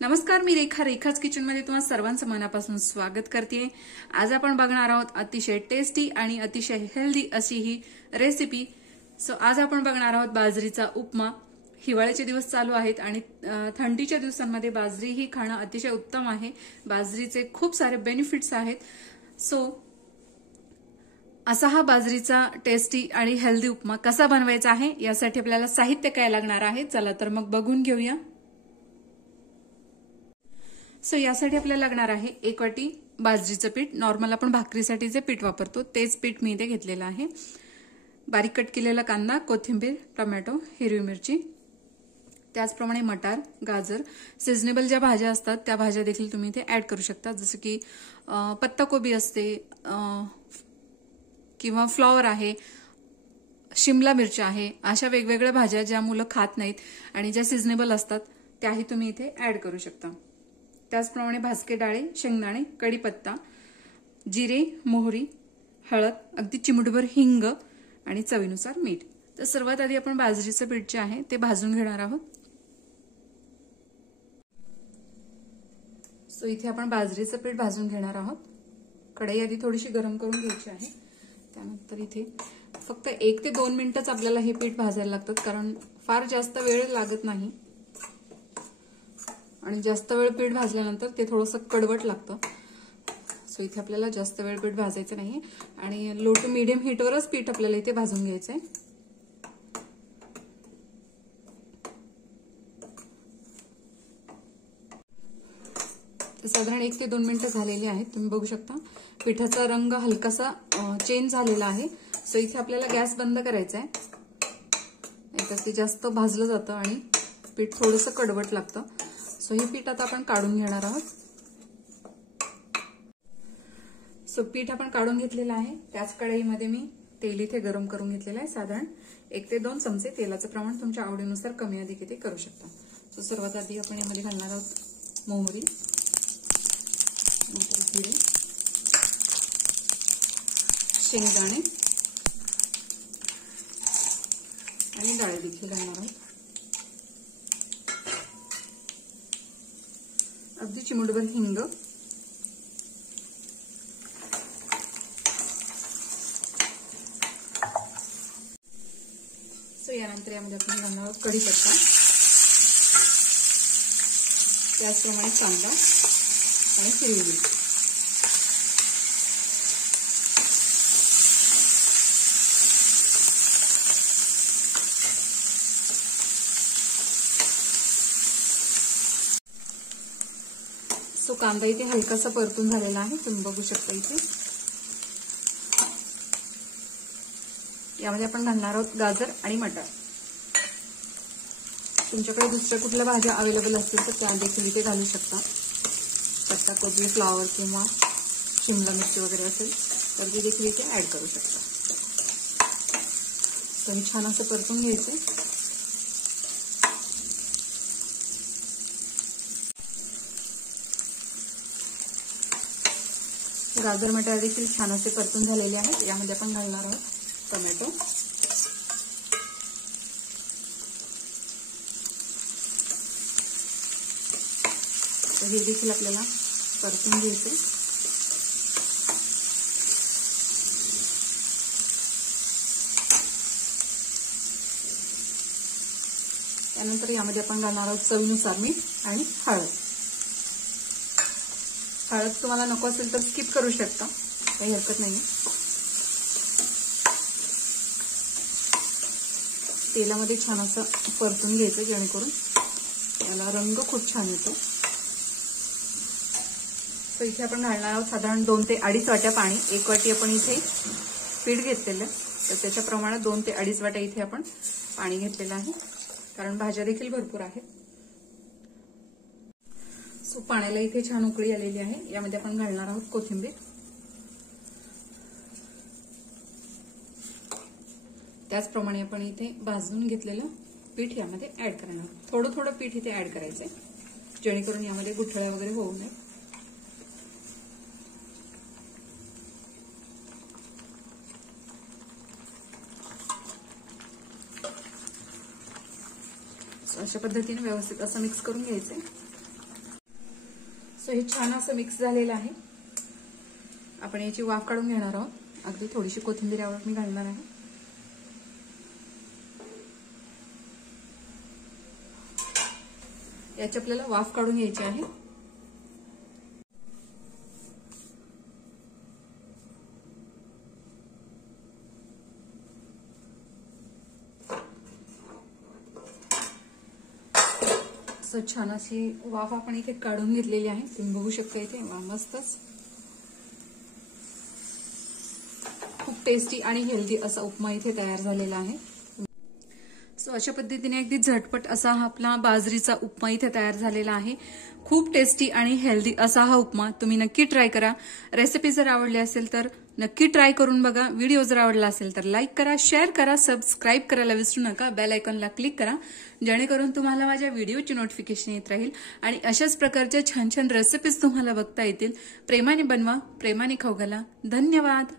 नमस्कार, मी रेखाच किचन मध्ये तुम्हा सर्वांचं मनापासून स्वागत करते। आज आपण बघणार आहोत अतिशय टेस्टी आणि अतिशय हेल्दी अशी ही रेसिपी। आज आपण बघणार आहोत बाजरीचा उपमा। हिवाळ्याचे दिवस चालू आहेत आणि थंडीच्या दिवसांमध्ये बाजरी ही खाणं अतिशय उत्तम आहे। बाजरीचे खूप सारे बेनिफिट्स आहेत। असा हा बाजरीचा टेस्टी आणि हेल्दी उपमा कसा बनवायचा आहे यासाठी आपल्याला साहित्य काय लागणार आहे, चला तर मग बघून घेऊया। यासाठी आपल्याला लागणार आहे 1 वाटी बाजरीचं पीठ। नॉर्मल आपण भाकरीसाठी जे पीठ वापरतो तेच पीठ मी इथे घेतलेलं आहे। बारीक कट केलेला कांदा, कोथिंबीर, टोमॅटो, हिरवी मिरची, त्याचप्रमाणे मटार, गाजर, सीझनेबल ज्या भाज्या असतात त्या भाज्या देखील तुम्ही इथे ऍड करू शकता, जसं की पत्ताकोबी असते किंवा फ्लॉवर आहे, शिमला मिरची आहे। अशा वेगवेगळ्या भाज्या ज्या मुलं खात नाहीत आणि ज्या सीझनेबल असतात त्याही तुम्ही इथे ऍड करू शकता। त्याचप्रमाणे भाजके डाळे, शेंगदाणे, कढीपत्ता, जिरे, मोहरी, हळद, अगदी चिमूटभर हिंग आणि चवीनुसार मीठ। तर सर्वात आधी आपण बाजरीचं पीठ जे आहे ते भाजून घेणार आहोत। इथे आपण बाजरीचं पीठ भाजून घेणार आहोत। कढई आधी थोडीशी गरम करून घ्यायची आहे। त्यानंतर इथे फक्त 1 ते 2 मिनिटच आपल्याला हे पीठ भाजायला लागतात, कारण फार जास्त वेळ लागत नाही आणि जास्त वेळ पीठ भाजल्यानंतर ते थोडंसं कडवट लागतं। इथे आपल्याला जास्त वेळ पीठ भाजायचं नाहीये आणि लो टू मीडियम हीटवरच पीठ आपल्याला इथे भाजून घ्यायचंय। साधारण 1 ते 2 मिनिटं झालेली आहेत। तुम्ही बघू शकता पिठाचा रंग हलकासा चेंज झालेला आहे। इथे आपल्याला गॅस बंद करायचा आहे, नाहीतर ते जास्त भाजलं जातं आणि पीठ थोडंसं कडवट लागतं। हे पीठ आता आपण काढून घेणार आहोत। पीठ आपण काढून घेतलेलं आहे। त्याच कढईमध्ये मी तेल इथे गरम करून घेतलेलं आहे। साधारण 1 ते 2 चमचे तेलाचं प्रमाण तुमच्या आवडीनुसार कमी अधिक इथे करू शकता। सर्वात आधी आपण यामध्ये घालणार आहोत मोहरी, नंतर जिरे, शेंगदाणे आणि डाळ देखील घालणार आहोत। अगदी चिमूटभर हिंग, यानंतर यामध्ये आपण घालणार आहोत कढीपत्ता, त्याचप्रमाणे कांदा आणि हिरवी मिरची। कांदा इथे हलकासा परतून झालेला आहे, तुम्ही बघू शकता। इथे यामध्ये आपण घालणार आहोत गाजर आणि मटार। तुमच्याकडे दुसऱ्या कुठल्या भाज्या अवेलेबल असतील तर त्या देखील इथे घालू शकता। पत्ताकोबी, फ्लॉवर किंवा शिमला मिरची वगैरे असेल तर ती देखील इथे ऍड करू शकता। हे छान असं परतून घ्यायचं। गाजर मटार देखील छान असे परतून झालेले आहेत। यामध्ये आपण घालणार आहोत टोमॅटो, हे देखील आपल्याला परतून घ्यायचे। त्यानंतर यामध्ये आपण घालणार आहोत चवीनुसार मीठ आणि हळद। हळद तुम्हाला नको असेल तर स्किप करू शकता, काही हरकत नाही। तेलामध्ये छान असं परतून घ्यायचं, जेणेकरून याला रंग खूप छान येतो। इथे आपण घालणार आहोत साधारण 2 ते 2.5 वाट्या पाणी। 1 वाटी आपण इथे पीठ घेतलेलं तर त्याच्या प्रमाणात 2 ते 2.5 वाट्या इथे आपण पाणी घेतलेलं आहे, कारण भाज्या देखील भरपूर आहेत। पाण्याला इथे छान उकळी आलेली आहे। यामध्ये आपण घालणार आहोत कोथिंबीर, त्याचप्रमाणे आपण इथे भाजून घेतलेलं पीठ यामध्ये ऍड करणार आहोत। थोडं थोडं पीठ इथे ऍड करायचंय, जेणेकरून यामध्ये गुठळ्या वगैरे होऊ नये। अशा पद्धतीने व्यवस्थित असं मिक्स करून घ्यायचंय। सो हे छान असं मिक्स झालेलं आहे. आपण याची वाफ काढून घेणार आहोत. अगदी थोडीशी कोथिंबीर यावर मी घालणार आहे. याची आपल्याला वाफ काढून घ्यायची आहे. सो छान अशी वाफ आपण इथे काढून घेतलेली आहे. तुम्ही बघू शकता इथे मस्तच खूप टेस्टी आणि हेल्दी असा उपमा इथे तयार झालेला आहे. सो अशा पद्धतीने अगदी झटपट असा हा आपला बाजरीचा उपमा इथे तयार झालेला आहे. खूप टेस्टी आणि हेल्दी असा हा उपमा तुम्ही नक्की ट्राय करा. रेसिपी जर आवडली असेल तर नक्की ट्राय करून बघा. व्हिडिओ जर आवडला असेल तर लाईक करा, शेअर करा, सबस्क्राईब करायला विसरू नका. बेल आयकॉनला क्लिक करा जेणेकरून तुम्हाला माझ्या व्हिडिओची नोटिफिकेशन येत राहील आणि अशाच प्रकारच्या छान छान रेसिपीज तुम्हाला बघता येतील. प्रेमाने बनवा, प्रेमाने खाऊ घाला. धन्यवाद.